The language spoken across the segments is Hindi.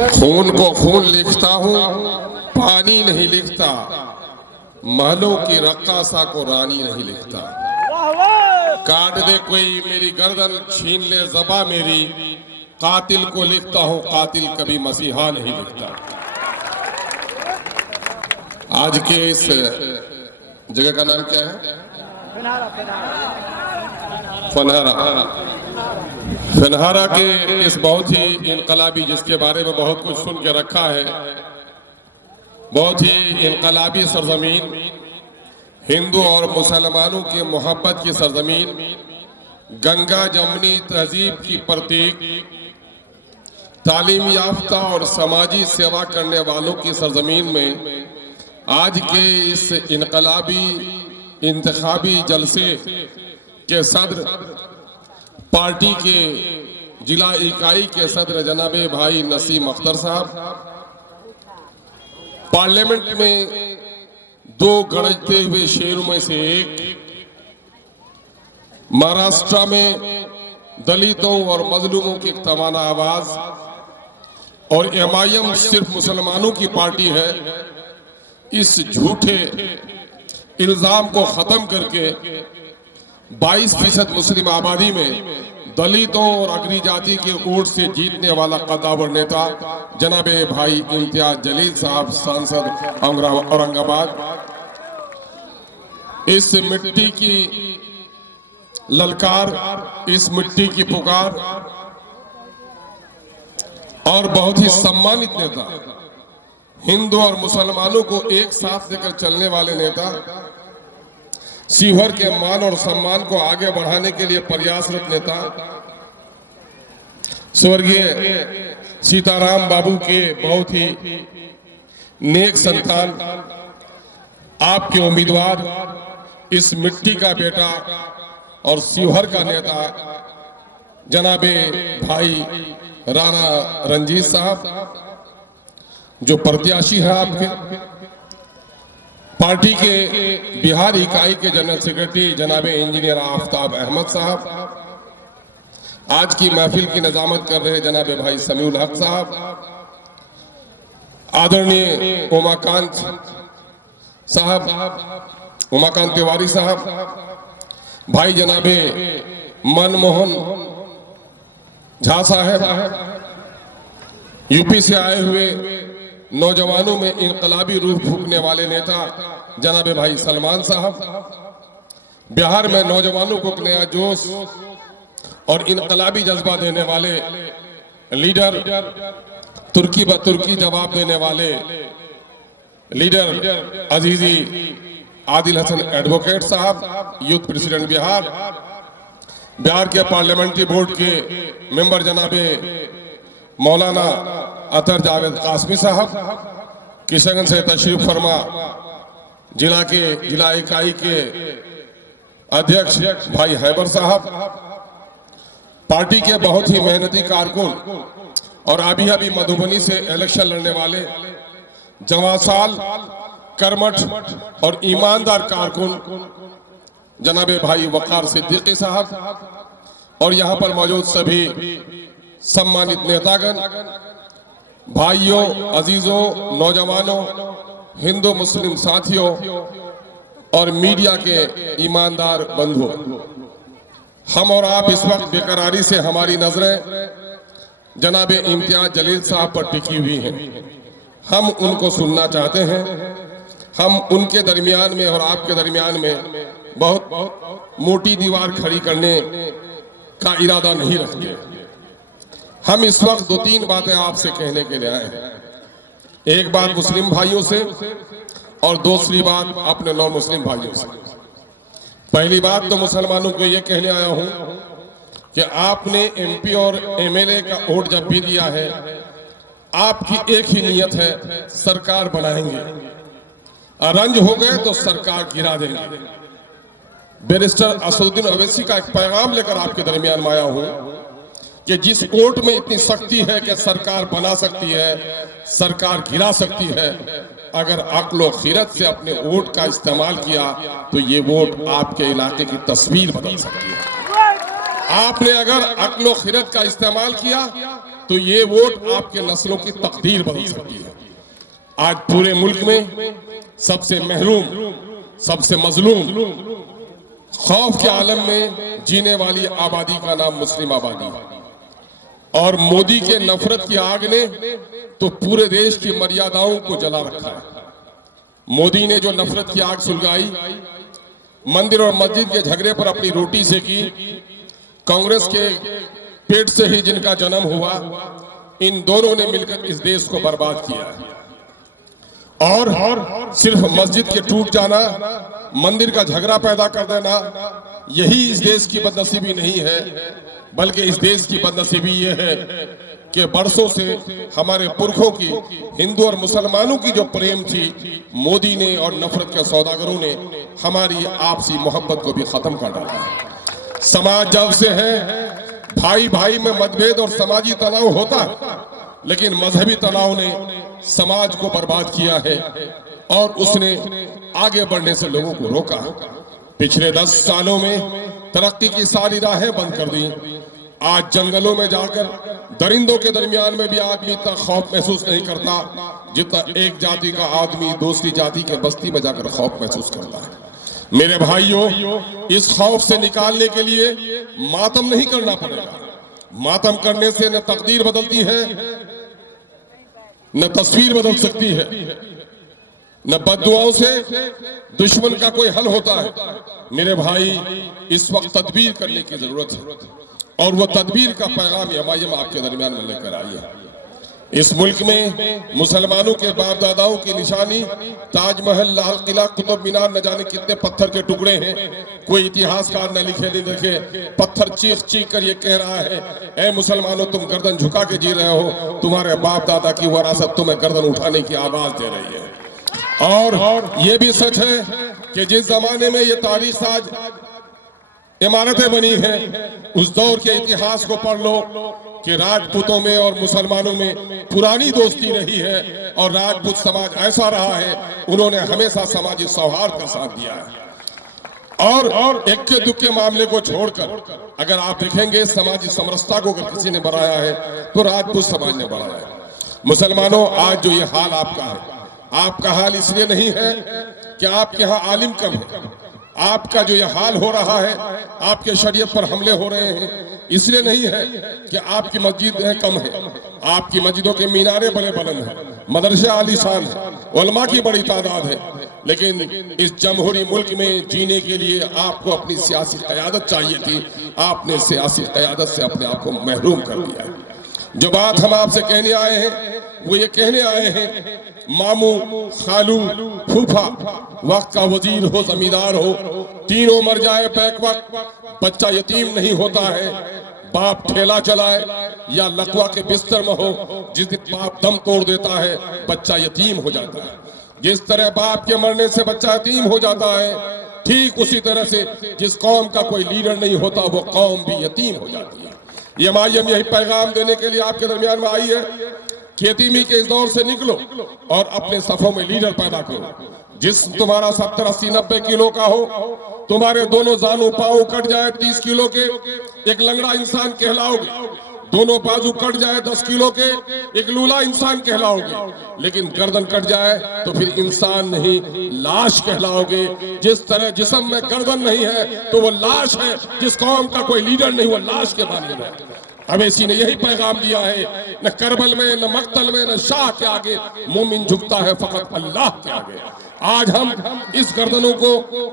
खून को खून लिखता हूँ, पानी नहीं लिखता, महलों की रक्कासा को रानी नहीं लिखता। काट दे कोई मेरी गर्दन, छीन ले ज़बा मेरी, कातिल को लिखता हूँ, कातिल कभी मसीहा नहीं लिखता। आज के इस जगह का नाम क्या है? फनहारा। फनहारा के इस बहुत ही इनकलाबी, जिसके बारे में बहुत कुछ सुन के रखा है, बहुत ही इनकलाबी सरजमीन, हिंदू और मुसलमानों की मोहब्बत की सरजमीन, गंगा जमनी तहजीब की प्रतीक, तालीम याफ्ता और समाजी सेवा करने वालों की सरजमीन में आज के इस इनकलाबी इंतखाबी जलसे के सदर, पार्टी के जिला इकाई के सदर जनाबे भाई नसीम अख्तर साहब, पार्लियामेंट में दो गरजते हुए शेरों में से एक, महाराष्ट्र में दलितों और मजलूमों की एक तवाना आवाज, और एमआईएम सिर्फ मुसलमानों की पार्टी है, इस झूठे इल्जाम को खत्म करके 22% मुस्लिम आबादी में दलितों और अग्री जाति के वोट से जीतने वाला कद्दावर नेता जनाबे भाई इम्तियाज जलील साहब, सांसद औरंगाबाद, इस मिट्टी की ललकार, इस मिट्टी की पुकार और बहुत ही सम्मानित नेता, हिंदू और मुसलमानों को एक साथ लेकर चलने वाले नेता, शिवहर के मान और सम्मान को आगे बढ़ाने के लिए प्रयासरत नेता, स्वर्गीय सीताराम बाबू के बहुत ही नेक संतान, आपके उम्मीदवार, इस मिट्टी का बेटा और शिवहर का नेता जनाबे भाई राणा रंजीत साहब, जो प्रत्याशी है आपके, पार्टी के बिहार इकाई के जनरल सेक्रेटरी जनाबे इंजीनियर आफ्ताब अहमद साहब, आज की महफिल की निजामत कर रहे जनाबे भाई समीउल हक साहब, आदरणीय उमाकांत साहब, उमाकांत तिवारी साहब, भाई जनाबे मनमोहन झा साहब, यूपी से आए हुए नौजवानों में इनकलाबी रूह फूंकने वाले नेता जनाबे भाई सलमान साहब, बिहार में नौजवानों को नया जोश और इनकलाबी जज्बा देने वाले लीडर, तुर्की ब तुर्की जवाब देने वाले लीडर अजीजी आदिल हसन एडवोकेट साहब, यूथ प्रेसिडेंट बिहार, बिहार के पार्लियामेंट्री बोर्ड के मेंबर जनाबे मौलाना अतर जावेद कासमी साहब, किशनगंज से तशरीफ फरमा जिला इकाई के अध्यक्ष भाई हैबर साहब, पार्टी के बहुत ही मेहनती कारकुन और अभी मधुबनी से इलेक्शन लड़ने वाले जवासाल, कर्मठ और ईमानदार कारकुन जनाबे भाई वकार सिद्दीकी साहब, और यहाँ पर मौजूद सभी सम्मानित नेतागण, भाइयों, अजीजों, नौजवानों, हिंदू मुस्लिम साथियों और मीडिया के ईमानदार बंधुओं, हम और आप इस वक्त बेकरारी से हमारी नजरें जनाबे इम्तियाज जलील साहब पर टिकी हुई हैं। हम उनको सुनना चाहते हैं। हम उनके दरमियान में और आपके दरमियान में बहुत मोटी दीवार खड़ी करने का इरादा नहीं रखते। हम इस वक्त दो तीन बातें आपसे कहने के लिए आए हैं। एक बात मुस्लिम भाइयों से और दूसरी बात अपने नॉन मुस्लिम भाइयों से। पहली बात तो मुसलमानों को यह कहने आया हूं कि आपने एमपी और एमएलए का वोट जब भी दिया है, आपकी एक ही नियत है, सरकार बनाएंगे। रंज हो गए तो सरकार गिरा देंगे। बैरिस्टर असदुद्दीन ओवैसी का एक पैगाम लेकर आपके दरमियान में आया हूं कि जिस वोट में इतनी शक्ति है कि सरकार बना सकती है, सरकार गिरा सकती है, अगर अक्ल और खीरत से अपने वोट का इस्तेमाल किया तो ये वोट आपके इलाके की तस्वीर बदल सकती है। आपने अगर अक्ल और खीरत का इस्तेमाल किया तो ये वोट आपके नस्लों की तकदीर बदल सकती है। आज पूरे मुल्क में सबसे महरूम, सबसे मजलूम, खौफ के आलम में जीने वाली आबादी का नाम मुस्लिम आबादी है। और मोदी के नफरत की आग ने तो पूरे देश की मर्यादाओं को जला रखा है। मोदी ने जो नफरत की आग सुलगाई, मंदिर और मस्जिद के झगड़े पर अपनी रोटी सेकी, कांग्रेस के पेट से ही जिनका जन्म हुआ, इन दोनों ने मिलकर इस देश को बर्बाद किया है। और सिर्फ मस्जिद के टूट जाना, मंदिर का झगड़ा पैदा कर देना, यही इस देश की बदनसीबी नहीं है, बल्कि इस देश की बदनसीबी ये है कि बरसों से हमारे पुरखों की, हिंदू और मुसलमानों की जो प्रेम थी, मोदी ने और नफरत के सौदागरों ने हमारी आपसी मोहब्बत को भी खत्म कर डाला है। समाज जब से है, भाई भाई में मतभेद और समाजी तनाव होता है, लेकिन मजहबी तनाव ने समाज को बर्बाद किया है और उसने आगे बढ़ने से लोगों को रोका। पिछले 10 सालों में तरक्की की सारी राहें बंद कर दी। आज जंगलों में जाकर दरिंदों के दरमियान में भी आदमी इतना खौफ महसूस नहीं करता जितना एक जाति का आदमी दूसरी जाति के बस्ती में जाकर खौफ महसूस करता है। मेरे भाइयों, इस खौफ से निकालने के लिए मातम नहीं करना पड़ेगा। मातम करने से न तकदीर बदलती है, न तस्वीर बदल सकती है, न बद्दुआओं से दुश्मन का कोई हल होता है। मेरे भाई, इस वक्त तदबीर करने की जरूरत है और वो तदबीर का पैगाम एमआईएम आपके दरमियान में लेकर आई है। इस मुल्क में मुसलमानों के बाप दादाओं की निशानी ताजमहल, लाल किला, कुतुब मीनार, न जाने कितने पत्थर के टुकड़े हैं। कोई इतिहासकार न लिखे नहीं देखे, पत्थर चीख चीख कर ये कह रहा है, ऐ मुसलमानों तुम गर्दन झुका के जी रहे हो, तुम्हारे बाप दादा की विरासत तुम्हें गर्दन उठाने की आवाज दे रही है। और ये भी सच है कि जिस जमाने में ये तारीख साज इमारतें बनी हैं, उस दौर के इतिहास को पढ़ लो कि राजपूतों में और मुसलमानों में पुरानी दोस्ती रही है और राजपूत समाज ऐसा रहा है, उन्होंने हमेशा सामाजिक सौहार्द का साथ दिया है। और इक्के दुक्के मामले को छोड़कर अगर आप देखेंगे सामाजिक समरसता को अगर किसी ने बढ़ाया है तो राजपूत समाज ने बढ़ाया है। मुसलमानों, आज जो ये हाल आपका है, आपका हाल इसलिए नहीं है कि आपके यहाँ आलिम कम है। आपका जो ये हाल हो रहा है, आपके शरीयत पर हमले हो रहे हैं, इसलिए नहीं है कि आपकी मस्जिदें कम है। आपकी मस्जिदों के मीनारे बड़े बुलंद हैं, मदरसे आलीशान है, उलमा की बड़ी तादाद है, लेकिन इस जमहूरी मुल्क में जीने के लिए आपको अपनी सियासी क़यादत चाहिए थी। आपने सियासी क़यादत से अपने आप को महरूम कर दिया है। जो बात हम आपसे कहने आए हैं वो ये कहने आए हैं, मामू, खालू, फूफा, वक्त का वजीर हो, जमींदार हो, तीनों मर जाए बैक वक्त, बच्चा यतीम नहीं होता है। बाप ठेला चलाए या लकवा के बिस्तर में हो, जिस दिन बाप दम तोड़ देता है बच्चा यतीम हो जाता है। जिस तरह बाप के मरने से बच्चा यतीम हो जाता है, ठीक उसी तरह से जिस कौम का कोई लीडर नहीं होता वो कौम भी यतीम हो जाती है। एमआईएम यही पैगाम देने के लिए आपके दरमियान में आई है कि यतीमी के इस दौर से निकलो और अपने सफों में लीडर पैदा करो। जिस तुम्हारा 70, 80, 90 किलो का हो, तुम्हारे दोनों जानू पांव कट जाए 30 किलो के, एक लंगड़ा इंसान कहलाओगे। दोनों बाजू कट जाए 10 किलो के, एक लूला इंसान कहलाओगे। लेकिन गर्दन कट जाए तो फिर इंसान नहीं, लाश कहलाओगे। जिस तरह जिस्म में गर्दन नहीं है तो वो लाश है। जिस कौम का कोई लीडर नहीं वो लाश के मानने है। अवैसी ने यही पैगाम दिया है, न करबल में, न मक्तल में, न शाह के आगे मोमिन झुकता है फकत अल्लाह के आगे। आज हम इस गर्दनों को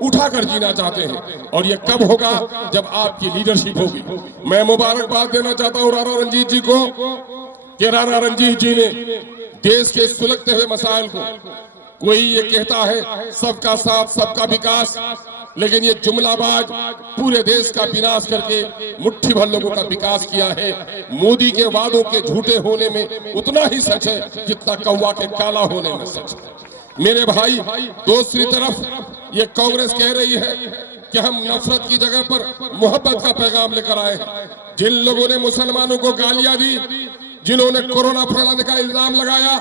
उठाकर जीना चाहते हैं और ये कब होगा? जब आपकी लीडरशिप होगी। मैं मुबारकबाद देना चाहता हूँ राणा रंजीत जी को कि राणा रंजीत जी ने देश के सुलगते हुए मसाइल को, कोई ये कहता है सबका साथ सबका विकास, लेकिन ये जुमलाबाज पूरे देश का विनाश करके मुट्ठी भर लोगों का विकास किया है। मोदी के वादों के झूठे होने में उतना ही सच है जितना कौवा के काला होने में सच है। मेरे भाई, दूसरी तरफ ये कांग्रेस कह रही है कि हम नफरत की जगह पर मोहब्बत का पैगाम लेकर आए हैं। जिन लोगों ने मुसलमानों को गालियां दी, जिन्होंने कोरोना फैलाने का इल्जाम लगाया,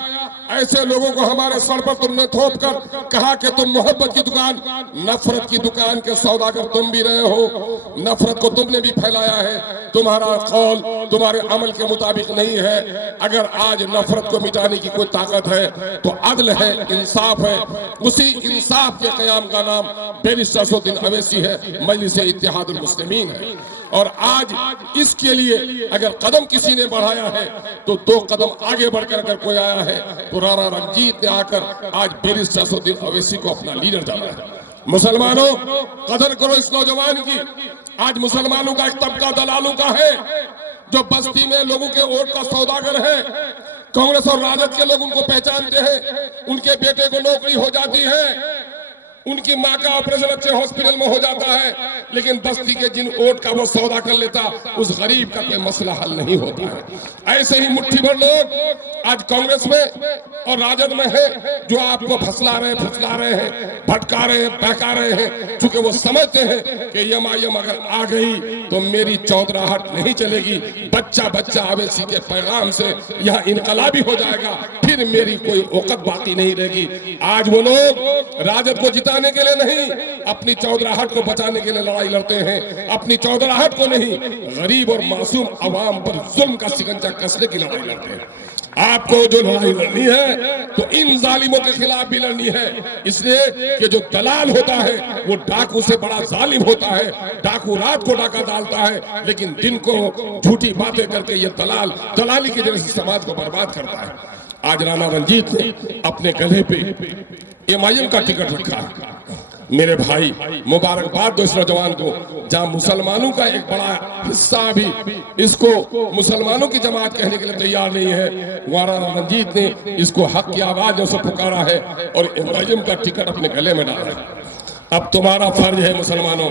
ऐसे लोगों को हमारे सर पर तुमने थोप कर कहा कि तुम मोहब्बत की दुकान, नफरत की दुकान के सौदागर तुम भी रहे हो। नफरत को तुमने भी फैलाया है। तुम्हारा कौल तुम्हारे अमल के मुताबिक नहीं है। अगर आज नफरत को मिटाने की कोई ताकत है तो अदल है, इंसाफ है। उसी इंसाफ के क़याम का नाम बैरिस्टर असदुद्दीन अवैसी है, मजलिस इत्तेहादुल मुस्लिमीन है। और आज इसके लिए अगर कदम किसी ने बढ़ाया है तो 2 कदम आगे बढ़कर अगर कोई आया है तो राणा रंजीत ने आकर आज बैरिस्टर असदुद्दीन अवैसी को अपना लीडर जाना है। मुसलमानों, कदर करो इस नौजवान की। आज मुसलमानों का एक तबका दलालों का है जो बस्ती में लोगों के वोट का सौदागर है। कांग्रेस और राजद के लोग उनको पहचानते हैं। उनके बेटे को नौकरी हो जाती है, उनकी माँ का ऑपरेशन अच्छे हॉस्पिटल में हो जाता है, लेकिन बस्ती के जिन वोट का वो सौदा कर लेता, उस गरीब का कोई मसला हल नहीं होता है। ऐसे ही मुट्ठी भर लोग आज कांग्रेस में और राजद में है जो आपको फसला रहे हैं, भटका रहे हैं, बहका रहे हैं, क्योंकि वो समझते हैं कि एमआईएम अगर आ गई तो मेरी चौधराहट नहीं चलेगी। बच्चा बच्चा अवैसी के पैगाम से यह इनकलाबी हो जाएगा, फिर मेरी कोई औकत बाकी नहीं रहेगी। आज वो लोग राजद को जिताने के लिए नहीं, अपनी चौधराहट को बचाने के लिए लड़ाई लड़ते हैं। अपनी चौधराहट को नहीं, गरीब और मासूम अवाम पर जुल्म का शिकंजा कसने की लड़ाई लड़ते हैं। आपको जो लड़ाई लड़नी है तो इन जालिमों के खिलाफ भी लड़नी है, इसलिए कि जो दलाल होता है वो डाकू से बड़ा जालिम होता है। डाकू रात को डाका डालता है, लेकिन दिन को झूठी बातें करके ये दलाल दलाली के जरिए समाज को बर्बाद करता है। आज राणा रंजीत ने अपने गले पे एमआईएम का टिकट रखा। मेरे भाई, मुबारकबाद दो इस नौजवान को, जहां मुसलमानों का एक बड़ा हिस्सा भी इसको मुसलमानों की जमात कहने के लिए तैयार नहीं है, वहां राणा रंजीत ने इसको हक की आवाज से पुकारा है और एमआईएम का टिकट अपने गले में डाला है। अब तुम्हारा फर्ज है मुसलमानों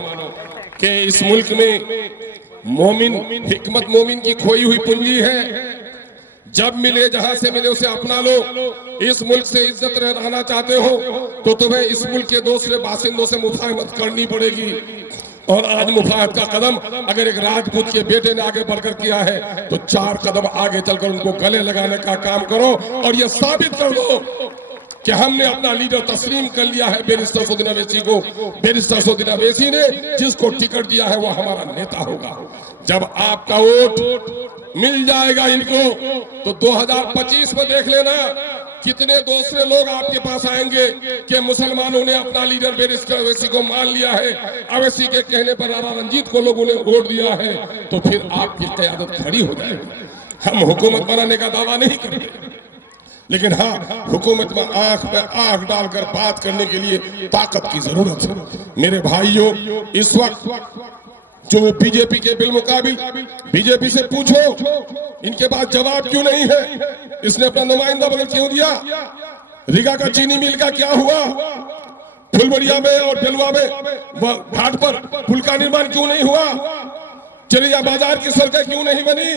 कि इस मुल्क में मोमिन, हिकमत मोमिन की खोई हुई पूंजी है। जब मिले जहां से मिले उसे अपना लो। इस मुल्क से इज्जत रहना चाहते हो तो तुम्हें इस मुल्क के दूसरे बासिंदों से मुफाहमत करनी पड़ेगी। और आज मुफाहमत का कदम अगर एक राजपूत के बेटे ने आगे बढ़कर किया है तो 4 कदम आगे चलकर उनको गले लगाने का काम करो और ये साबित कर दो कि हमने अपना लीडर तस्लीम कर लिया है बैरिस्टर असदुद्दीन अवैसी को। बैरिस्टर असदुद्दीन अवैसी ने जिसको टिकट दिया है वो हमारा नेता होगा। जब आपका वोट मिल जाएगा इनको तो 2025 में देख लेना कितने दूसरे लोग आपके पास आएंगे कि मुसलमानों ने अपना लीडर बैरिस्टर अवैसी को मान लिया है, अवैसी के कहने पर राणा रंजीत को लोगों ने वोट दिया है, तो फिर आपकी क़यादत खड़ी हो जाएगी। हम हुकूमत बनाने का दावा नहीं करते, लेकिन हाँ, हुकूमत में आंख पे आंख डालकर बात करने के लिए ताकत की जरूरत है। मेरे भाइयों, इस वक्त जो बीजेपी के बिलमुकाबिल बीजेपी से पूछो इनके पास जवाब क्यों नहीं है। इसने अपना नुमाइंदा बदल क्यों दिया? रीगा का चीनी मिल का क्या हुआ? फुलबड़िया में और बेलुआ में घाट पर पुल का निर्माण क्यों नहीं हुआ? चलिया बाजार की सड़कें क्यों नहीं बनी?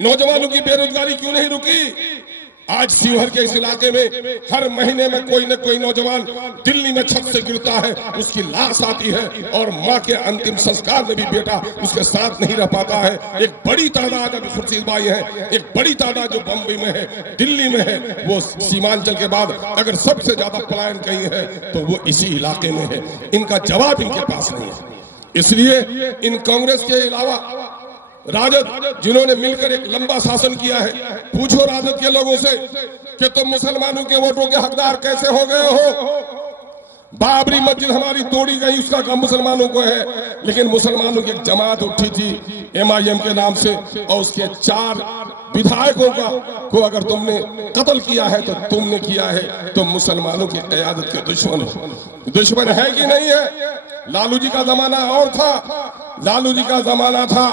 नौजवानों की बेरोजगारी क्यों नहीं रुकी? आज शिवहर के इस इलाके में हर महीने में कोई न कोई नौजवान दिल्ली में छत से गिरता है, उसकी लाश आती है और मां के अंतिम संस्कार में भी बेटा उसके साथ नहीं रह पाता है। एक बड़ी तादाद अभी खुर्शीद भाई है, एक बड़ी तादाद जो बम्बई में है, दिल्ली में है, वो सीमांचल के बाद अगर सबसे ज्यादा पलायन कहीं है तो वो इसी इलाके में है। इनका जवाब इनके पास नहीं है। इसलिए इन कांग्रेस के अलावा राजद जिन्होंने मिलकर एक लंबा शासन किया है, पूछो राजद के लोगों से कि तुम मुसलमानों के वोटों के हकदार कैसे हो गए हो? बाबरी मस्जिद हमारी तोड़ी गई, उसका काम मुसलमानों को है, लेकिन मुसलमानों की एक जमात उठी थी एमआईएम के नाम से और उसके 4 विधायकों को अगर तुमने कत्ल किया है तो तुमने किया है, तो मुसलमानों की क़यादत के दुश्मन है कि नहीं है? लालू जी का जमाना और था, लालू जी का जमाना था,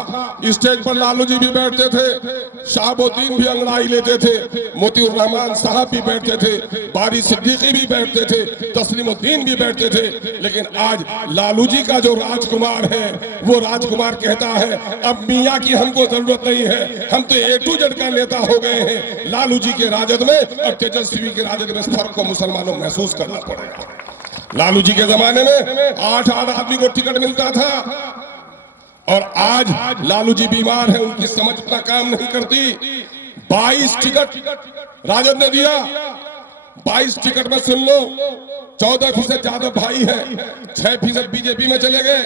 स्टेज पर लालू जी भी बैठते थे, शहाबुद्दीन भी अंगड़ाई लेते थे, मोतीउर रहमान साहब भी बैठते थे, बारी सिद्दीकी भी बैठते थे, तस्लीमुद्दीन भी बैठते थे। लेकिन आज लालू जी का जो राजकुमार है वो राजकुमार कहता है अब मियाँ की हमको जरूरत नहीं है, हम तो A to Z का नेता हो गए हैं। लालू जी के राजद में और तेजस्वी के राजद में इस फर्क को मुसलमानों को महसूस करना पड़ेगा। लालू जी के जमाने में 8 आदमी को टिकट मिलता था और आज लालू जी बीमार है, उनकी समझ अपना काम नहीं करती। 22 टिकट राजद ने दिया। 22 टिकट में सुन लो 14% ज्यादा भाई है, 6% बीजेपी में चले गए,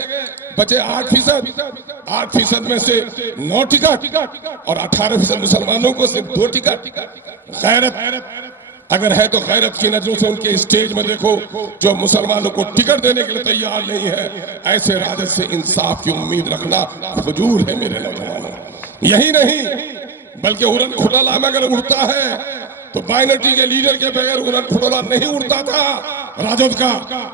बचे 8%। 8% में से 9 टिकट और 18% मुसलमानों को सिर्फ 2 टिकट। गैरत अगर है तो गैरत की नजरों से उनके स्टेज में देखो, जो मुसलमानों को टिकट देने के लिए तैयार नहीं है। ऐसे राजद से इंसाफ की उम्मीद रखना फजूल है मेरे नौजवानों। यही नहीं बल्कि उड़न खटोला में अगर उड़ता है तो माइनॉरिटी के लीडर के बगैर उड़न खटोला नहीं उड़ता था राजद का।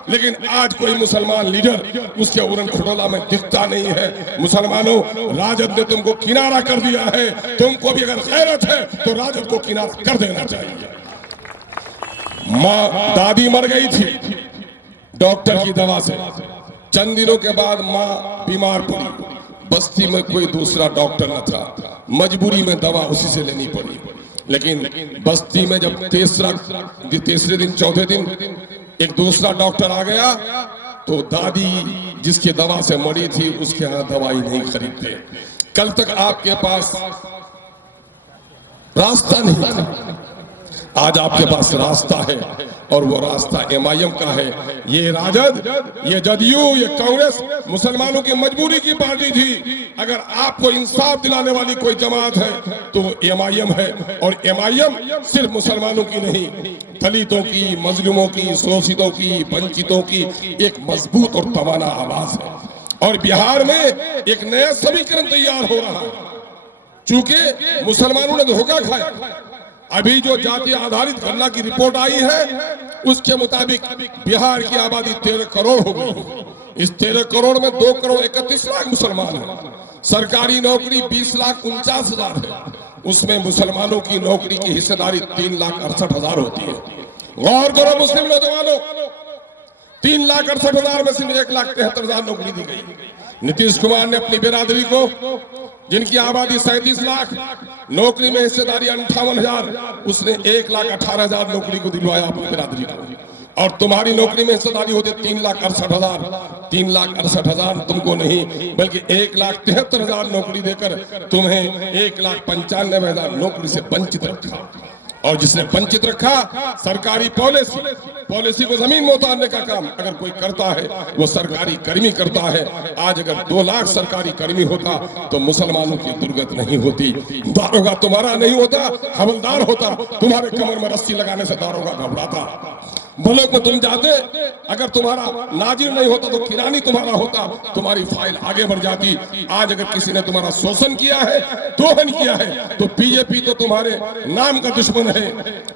लेकिन आज कोई मुसलमान लीडर उसके उड़न खटोला में दिखता नहीं है। मुसलमानों, राजद ने तुमको किनारा कर दिया है। तुमको भी अगर गैरत है तो राजद को किनारा कर देना चाहिए। माँ दादी मर गई थी डॉक्टर की दवा से, चंद दिनों के बाद माँ बीमार पड़ी। बस्ती में कोई दूसरा डॉक्टर न था, मजबूरी में दवा उसी से लेनी पड़ी। लेकिन बस्ती में जब तीसरे दिन चौथे दिन एक दूसरा डॉक्टर आ गया तो दादी जिसकी दवा से मरी थी उसके यहाँ दवाई नहीं खरीदते। कल तक आपके पास रास्ता नहीं था, आज आपके पास रास्ता है और वो रास्ता एमआईएम का है। ये राजद, ये जदयू, ये कांग्रेस मुसलमानों की मजबूरी की पार्टी थी। अगर आपको इंसाफ दिलाने वाली कोई जमात है तो एमआईएम है। और एमआईएम सिर्फ मुसलमानों की नहीं, दलितों की, मजलूमों की, शोषितों की, वंचितों की एक मजबूत और तवाना आवाज है। और बिहार में एक नया समीकरण तैयार हो रहा है। चूंकि मुसलमानों ने धोखा खाया, अभी जो जाति आधारित गणना की रिपोर्ट आई है उसके मुताबिक बिहार की आबादी 13 करोड़ हो गई। इस 13 करोड़ में 2 करोड़ 31 लाख मुसलमान हैं। सरकारी नौकरी 20,49,000 है, उसमें मुसलमानों की नौकरी की हिस्सेदारी 3,68,000 होती है। गौर करो मुस्लिम नौजवानों, 3,68,000 में सिर्फ 1,73,000 नौकरी दी गई। नीतीश कुमार ने अपनी बिरादरी को, जिनकी आबादी 37 लाख, नौकरी में हिस्सेदारी 58,000, उसने 1,18,000 नौकरी को दिलवाया अपनी बिरादरी को। और तुम्हारी नौकरी में हिस्सेदारी होती 3,68,000। 3,68,000 तुमको नहीं बल्कि 1,73,000 नौकरी देकर तुम्हें 1,95,000 नौकरी से वंचित रखा। और जिसने वंचित रखा, सरकारी पॉलिसी को जमीन में उतारने का काम अगर कोई करता है वो सरकारी कर्मी करता है। आज अगर 2 लाख सरकारी कर्मी होता तो मुसलमानों की दुर्गत नहीं होती। दारोगा तुम्हारा नहीं होता, हवलदार होता। तुम्हारे कमर में रस्सी लगाने से दारोगा घबराता। ब्लॉक में तुम जाते, अगर तुम्हारा नाजिर नहीं होता तो किरानी तुम्हारा होता, तुम्हारी फाइल आगे बढ़ जाती। आज अगर किसी ने तुम्हारा शोषण किया है, दोहन किया है, तो बीजेपी तो तुम्हारे नाम का दुश्मन है,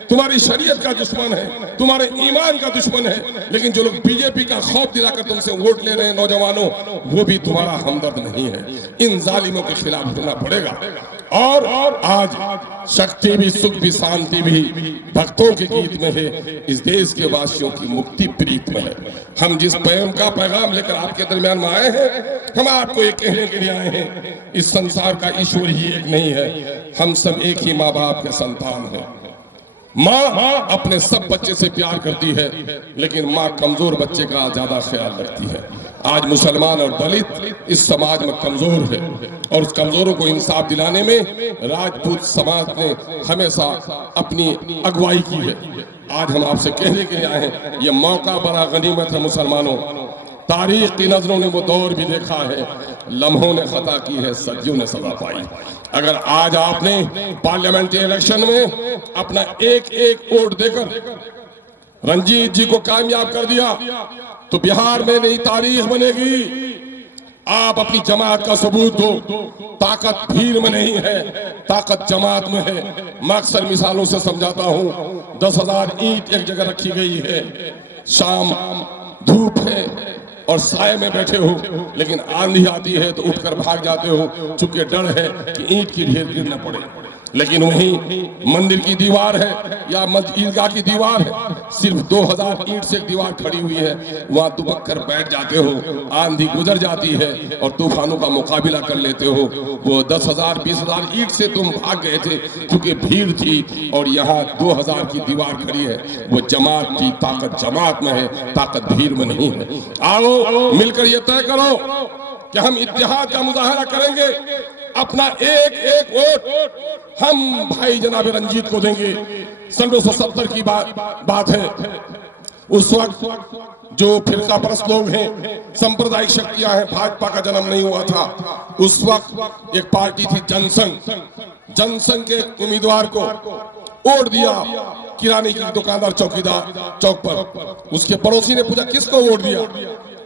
तुम्हारी शरीयत का दुश्मन है, तुम्हारे ईमान का दुश्मन है। लेकिन जो लोग बीजेपी का खौफ दिलाकर तुमसे वोट ले रहे हैं नौजवानों, वो भी तुम्हारा हमदर्द नहीं है। इन जालिमों के खिलाफ उठना पड़ेगा। और आज शक्ति भी, सुख भी, शांति भी भक्तों के गीत में है, इस देश के वासियों की मुक्ति प्रीत में है। हम जिस पैगाम लेकर आपके दरमियान में आए हैं, हम आपको ये कहने के लिए आए हैं, इस संसार का ईश्वर ही एक नहीं है, हम सब एक ही माँ बाप के संतान हैं। माँ अपने सब बच्चे से प्यार करती है, लेकिन माँ कमजोर बच्चे का ज्यादा ख्याल रखती है। आज मुसलमान और दलित इस समाज में कमजोर है और उस कमजोरों को इंसाफ दिलाने में राजपूत समाज ने हमेशा अपनी अगुवाई की है। आज हम आपसे कहने के लिए आए हैं, ये मौका बड़ा गनीमत है मुसलमानों। तारीख की नजरों ने वो दौर भी देखा है, लम्हों ने खता की है, सदियों ने सजा पाई। अगर आज आपने पार्लियामेंट्री इलेक्शन में अपना एक वोट देकर रंजीत जी को कामयाब कर दिया तो बिहार में नई तारीख बनेगी। आप अपनी जमात का सबूत दो। ताकत भीड़ में नहीं है, ताकत जमात में है। मैं अक्सर मिसालों से समझाता हूँ, 10,000 ईंट एक जगह रखी गई है, शाम धूप है और साए में बैठे हो, लेकिन आंधी आती है तो उठकर भाग जाते हो, चूंकि डर है कि ईंट की ढेर गिर न पड़े। लेकिन वहीं मंदिर की दीवार है या ईदगाह की दीवार है, सिर्फ 2,000 ईंट से एक दीवार खड़ी हुई है, वहां दुबक कर बैठ जाते हो, आंधी गुजर जाती है और तूफानों का मुकाबला कर लेते हो। वो 10,000 20,000 ईंट से तुम भाग गए थे क्योंकि भीड़ थी, और यहाँ 2,000 की दीवार खड़ी है। वो जमात की ताकत जमात में है, ताकत भीड़ में नहीं है। आओ मिलकर ये तय करो कि हम इत्तेहाद का मुजाहरा करेंगे, अपना एक एक वोट हम भाई जनाब रंजीत को देंगे। 1970 की बात है। उस वक्त जो फिरका परस्त लोग हैं, सांप्रदायिक शक्तियां हैं, भाजपा का जन्म नहीं हुआ था। उस वक्त एक पार्टी थी जनसंघ। जनसंघ के उम्मीदवार को वोट दिया किराने की दुकानदार चौकीदार चौक पर। उसके पड़ोसी ने पूछा किसको वोट दिया?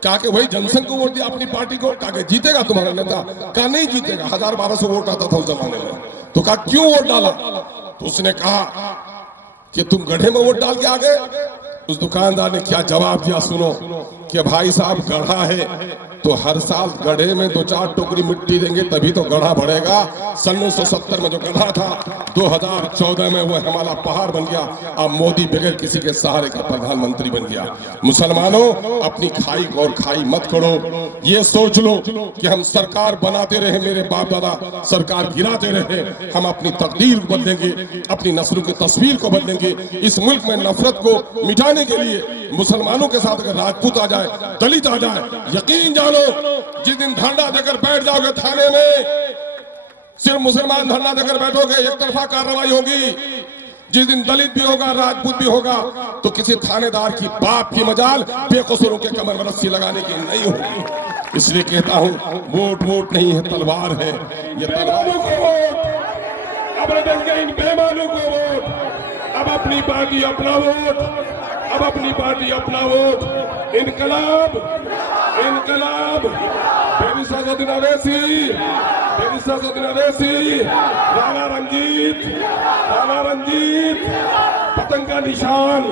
कहा कि भाई जनसंघ को वोट दिया, अपनी पार्टी को। कहा कि जीतेगा तुम्हारा नेता? कहा नहीं जीतेगा, 1000-1200 वोट आता था उस जमाने में। तो कहा क्यों वोट डाला? तो उसने कहा कि तुम गड्ढे में वोट डाल के आ गए। उस दुकानदार ने क्या जवाब दिया सुनो, कि भाई साहब गड्ढा है तो हर साल गड्ढे में 2-4 टोकरी मिट्टी देंगे तभी तो गड्ढा बढ़ेगा। 1970 में जो गड्ढा था 2014 में वो हमारा पहाड़ बन गया। अब मोदी बगैर किसी के सहारे का प्रधानमंत्री बन गया। मुसलमानों, अपनी खाई और खाई मत करो। ये सोच लो कि हम सरकार बनाते रहे, मेरे बाप दादा सरकार गिराते रहे। हम अपनी तकदीर को बदलेंगे, अपनी नस्लों की तस्वीर को बदलेंगे। इस मुल्क में नफरत को मिटाने के लिए मुसलमानों के साथ अगर राजपूत आ जाए, दलित आ जाए, यकीन जानो जिस दिन धरना देकर बैठ जाओगे थाने में, सिर्फ मुसलमान धरना देकर बैठोगे, एक तरफा कार्रवाई होगी। जिस दिन दलित भी होगा, राजपूत भी होगा, तो किसी थानेदार की बाप की मजाल बेकसूरों के कमर में रस्सी लगाने की नहीं होगी। इसलिए कहता हूं, वोट वोट नहीं है, तलवार है। ये तलवारों को वोट, अब देंगे इन बेईमानों को वोट। अब अपनी पार्टी अपना वोट, अब अपनी पार्टी अपना वोट। इनकलाब, इनकलाब, बेनिसाजुद्दीन अवैसी, बेनिसाजुद्दीन अवैसी, राणा रंजीत, राणा रंजीत, पतंग का निशान।